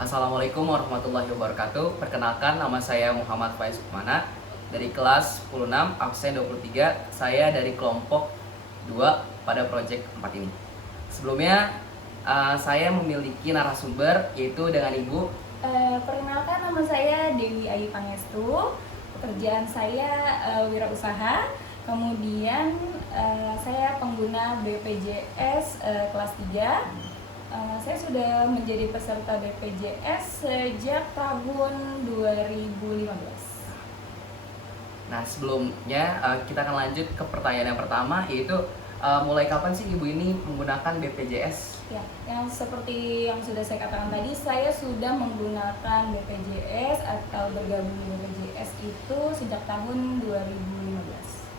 Assalamualaikum warahmatullahi wabarakatuh. Perkenalkan, nama saya Muhammad Faiz Ukmana dari kelas 10-6 absen 23. Saya dari kelompok 2 pada proyek 4 ini. Sebelumnya saya memiliki narasumber yaitu dengan Ibu. Perkenalkan, nama saya Dewi Ayu Pangestu. Pekerjaan saya wirausaha. Kemudian saya pengguna BPJS kelas 3. Saya sudah menjadi peserta BPJS sejak tahun 2015. Nah, sebelumnya kita akan lanjut ke pertanyaan yang pertama, yaitu mulai kapan sih Ibu ini menggunakan BPJS? Ya, yang seperti yang sudah saya katakan tadi, saya sudah menggunakan BPJS atau bergabung di BPJS itu sejak tahun 2015.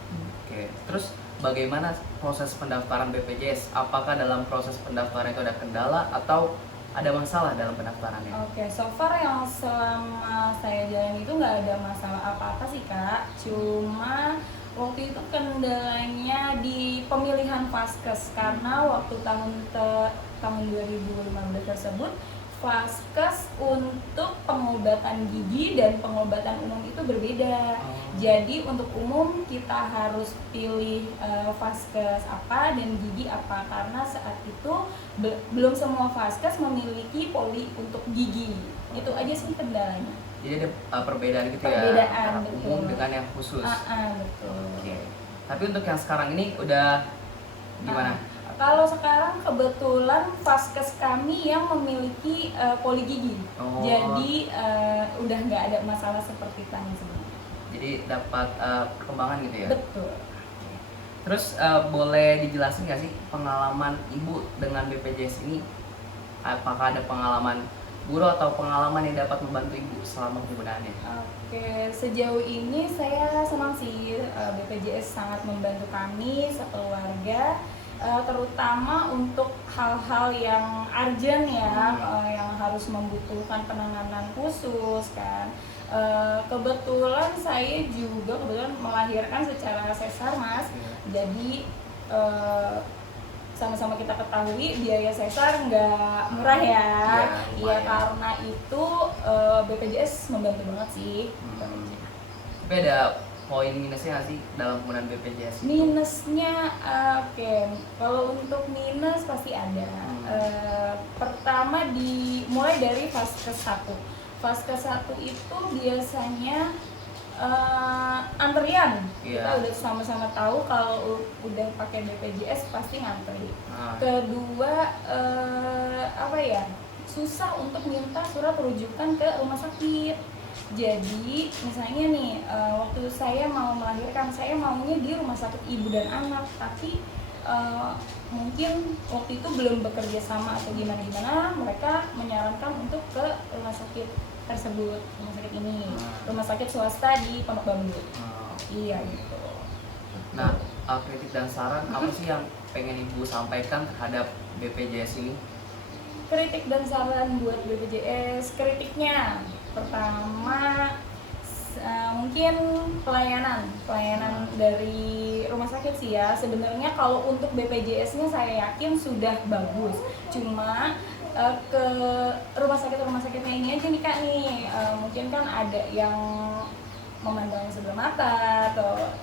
Oke, terus bagaimana proses pendaftaran BPJS? Apakah dalam proses pendaftaran itu ada kendala atau ada masalah dalam pendaftarannya? Oke, so far yang selama saya jalan itu nggak ada masalah apa-apa sih Kak. Cuma waktu itu kendalanya di pemilihan vaskes, karena waktu tahun 2015 tersebut vaskes untuk pengobatan gigi dan pengobatan umum itu berbeda. Jadi untuk umum kita harus pilih vaskes apa dan gigi apa, karena saat itu belum semua vaskes memiliki poli untuk gigi. Itu aja sih kendalanya. Jadi ada perbedaan gitu ya, Perbedaan, antara betul. umum dengan yang khusus. Betul. Oke. Tapi untuk yang sekarang ini udah gimana? Kalau sekarang kebetulan vaskes kami yang memiliki poli gigi. Jadi udah nggak ada masalah seperti tadi sebelumnya. Jadi dapat perkembangan gitu ya? Betul. Terus boleh dijelasin nggak sih pengalaman Ibu dengan BPJS ini? Apakah ada pengalaman guru atau pengalaman yang dapat membantu Ibu selama penggunaannya? Oke, sejauh ini saya senang sih, BPJS sangat membantu kami sekeluarga, terutama untuk hal-hal yang urgent ya, yang harus membutuhkan penanganan khusus kan. Kebetulan saya juga melahirkan secara sesar Mas. Jadi sama-sama kita ketahui biaya sesar nggak murah ya. Iya, karena itu BPJS membantu banget sih. Tapi ada poin minusnya nggak sih dalam penggunaan BPJS? Minusnya, oke. Kalau untuk minus pasti ada. Pertama mulai dari vaskes 1. Vaskes 1 itu biasanya antrian. Kita udah sama-sama tahu kalau udah pakai BPJS pasti ngantri. Kedua, susah untuk minta surat rujukan ke rumah sakit. Jadi misalnya nih, waktu saya mau melahirkan, saya maunya di rumah sakit ibu dan anak, tapi mungkin waktu itu belum bekerja sama atau gimana, mereka menyarankan untuk ke rumah sakit tersebut, rumah sakit ini, rumah sakit swasta di Pondok Bambu. Iya gitu. Nah, kritik dan saran apa sih yang pengen Ibu sampaikan terhadap BPJS ini? Kritik dan saran buat BPJS, kritiknya pertama mungkin pelayanan dari rumah sakit sih ya. Sebenarnya kalau untuk BPJS-nya saya yakin sudah bagus, cuma ke rumah sakitnya ini aja nih Kak nih, mungkin kan ada yang memandangnya sebelah mata atau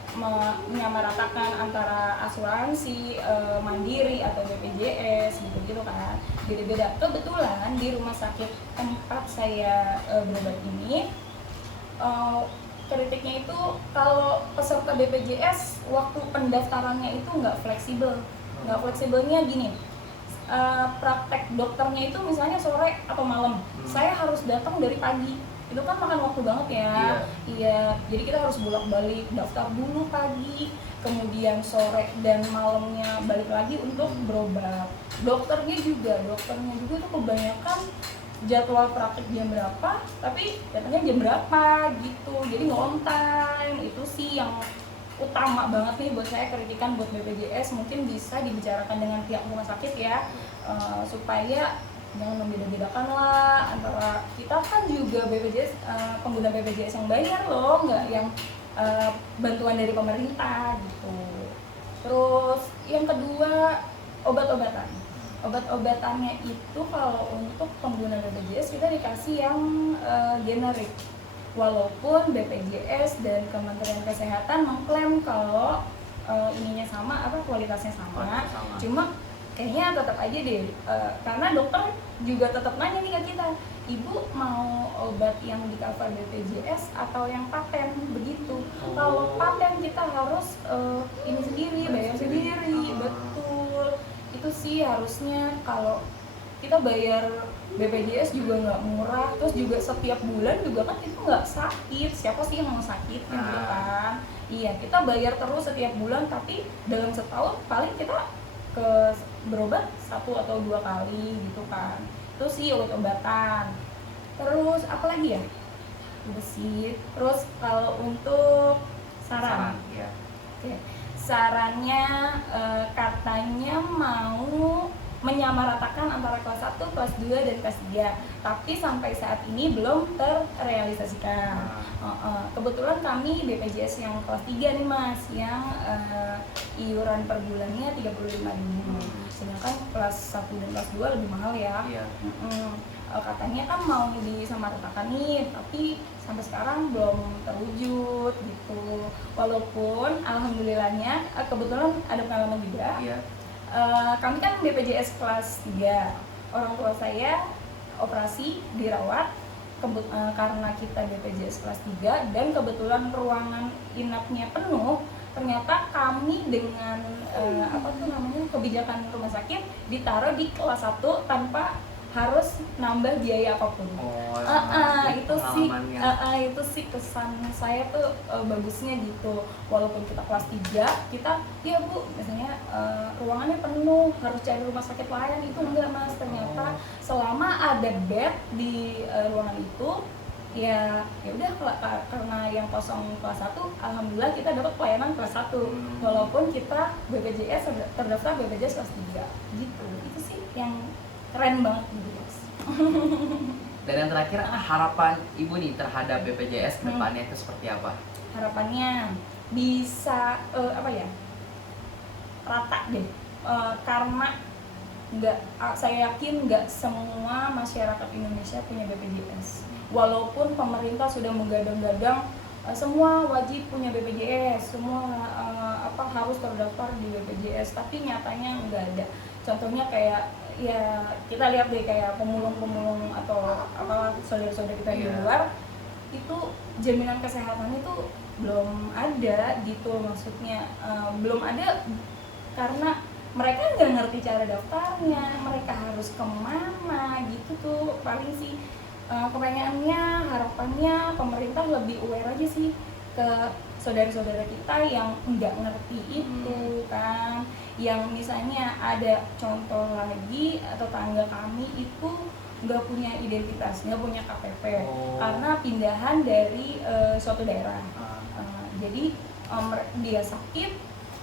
menyamaratakan antara asuransi mandiri atau BPJS gitu kan, beda-beda. Kebetulan di rumah sakit tempat saya berobat ini, kritiknya itu kalau peserta BPJS waktu pendaftarannya itu nggak fleksibel. Fleksibelnya gini, praktek dokternya itu misalnya sore atau malam, saya harus datang dari pagi. Itu kan makan waktu banget ya. Iya, jadi kita harus bolak-balik daftar dulu pagi, kemudian sore dan malamnya balik lagi untuk berobat. Dokternya juga tuh kebanyakan jadwal praktek jam berapa, tapi datangnya jam berapa gitu. Jadi nggak on time. Itu sih yang utama banget nih buat saya, kritikan buat BPJS. Mungkin bisa dibicarakan dengan pihak rumah sakit ya, supaya jangan membeda-bedakan lah antara kita kan juga BPJS, pengguna BPJS yang bayar loh, nggak yang bantuan dari pemerintah gitu. Terus yang kedua, obat-obatan. Obat-obatannya itu kalau untuk pengguna BPJS kita dikasih yang generik. Walaupun BPJS dan Kementerian Kesehatan mengklaim kalau ininya sama, kualitasnya sama. Cuma kayaknya tetap aja deh, karena dokter juga tetap nanya nih ke kita, ibu mau obat yang di cover BPJS atau yang paten begitu. Kalau paten kita harus ini sendiri, bayar sendiri, betul. Itu sih harusnya. Kalau kita bayar BPJS juga nggak murah, terus juga setiap bulan juga kan kita nggak sakit, siapa sih yang mau sakit gitu kan. Iya, kita bayar terus setiap bulan, tapi dalam setahun paling kita berobat 1 atau 2 kali gitu kan. Itu sih obat-obatan. Terus apa lagi ya? Udah sih. Terus kalau untuk saran, ya. Oke. Sarannya katanya mau menyamaratakan antara kelas 1, kelas 2, dan kelas 3, tapi sampai saat ini belum terrealisasikan. Kebetulan kami BPJS yang kelas 3 nih Mas, yang iuran per bulannya 35.000, sedangkan kelas 1 dan kelas 2 lebih mahal ya. Katanya kan mau disamaratakan nih, tapi sampai sekarang belum terwujud gitu. Walaupun alhamdulillahnya kebetulan ada pengalaman juga. Kami kan BPJS kelas 3, orang tua saya operasi dirawat karena kita BPJS kelas 3 dan kebetulan ruangan inapnya penuh. Ternyata kami dengan kebijakan rumah sakit ditaruh di kelas 1 tanpa harus nambah biaya apapun. Itu sih kesan saya tuh bagusnya gitu. Walaupun kita kelas 3, kita ya Bu, misalnya ruangannya penuh, harus cari rumah sakit lain, itu enggak Mas. Ternyata selama ada bed di ruangan itu, ya udah, karena yang kosong kelas 1, alhamdulillah kita dapat pelayanan kelas 1. Walaupun kita BPJS terdaftar BPJS kelas 3 gitu. Itu sih yang keren banget gitu Mas. Dan yang terakhir, harapan Ibu nih terhadap BPJS ke depannya itu seperti apa? Harapannya bisa rata deh, karena saya yakin nggak semua masyarakat Indonesia punya BPJS. Walaupun pemerintah sudah menggadang-gadang semua wajib punya BPJS, semua harus terdaftar di BPJS, tapi nyatanya nggak ada. Contohnya kayak ya kita lihat deh, kayak pemulung-pemulung atau saudara-saudara kita di luar itu, jaminan kesehatan itu belum ada gitu. Maksudnya belum ada karena mereka nggak ngerti cara daftarnya, mereka harus kemana gitu tuh. Paling sih kepengennya, harapannya pemerintah lebih aware aja sih ke saudara-saudara kita yang nggak ngerti itu kan. Yang misalnya ada contoh lagi, tetangga kami itu nggak punya identitas, nggak punya KTP karena pindahan dari suatu daerah. Jadi dia sakit,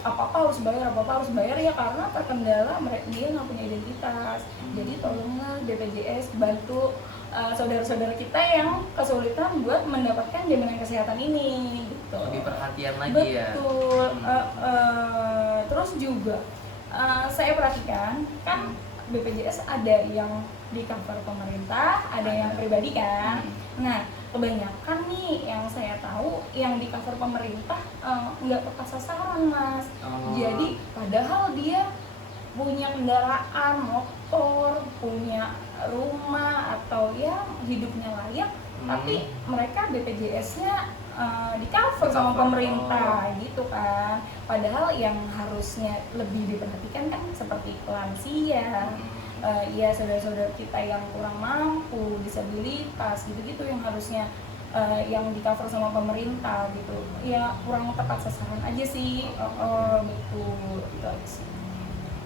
apa-apa harus bayar ya, karena terkendala dia nggak punya identitas. Jadi tolonglah BPJS bantu saudara-saudara kita yang kesulitan buat mendapatkan jaminan kesehatan ini gitu. Lebih perhatian lagi. Betul. Terus juga saya perhatikan kan BPJS ada yang di cover pemerintah, ada yang pribadi kan. Nah, kebanyakan nih yang saya tahu yang di cover pemerintah nggak tepat sasaran Mas. Jadi padahal dia punya kendaraan, motor, punya rumah, atau ya hidupnya layak, tapi mereka BPJS-nya di cover sama pemerintah gitu kan. Padahal yang harusnya lebih diperhatikan kan seperti lansia, ya saudara-saudara kita yang kurang mampu, disabilitas gitu-gitu, yang harusnya yang di cover sama pemerintah gitu. Ya kurang tepat sasaran aja sih. Betul, itu aja sih.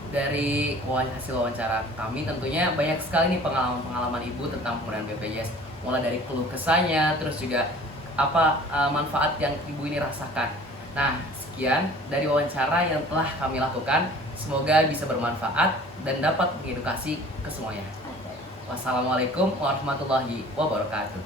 Dari hasil wawancara kami, tentunya banyak sekali nih pengalaman Ibu tentang penggunaan BPJS, mulai dari keluh kesahnya, terus juga manfaat yang Ibu ini rasakan. Nah, sekian dari wawancara yang telah kami lakukan. Semoga bisa bermanfaat dan dapat mengedukasi ke semuanya. Wassalamualaikum warahmatullahi wabarakatuh.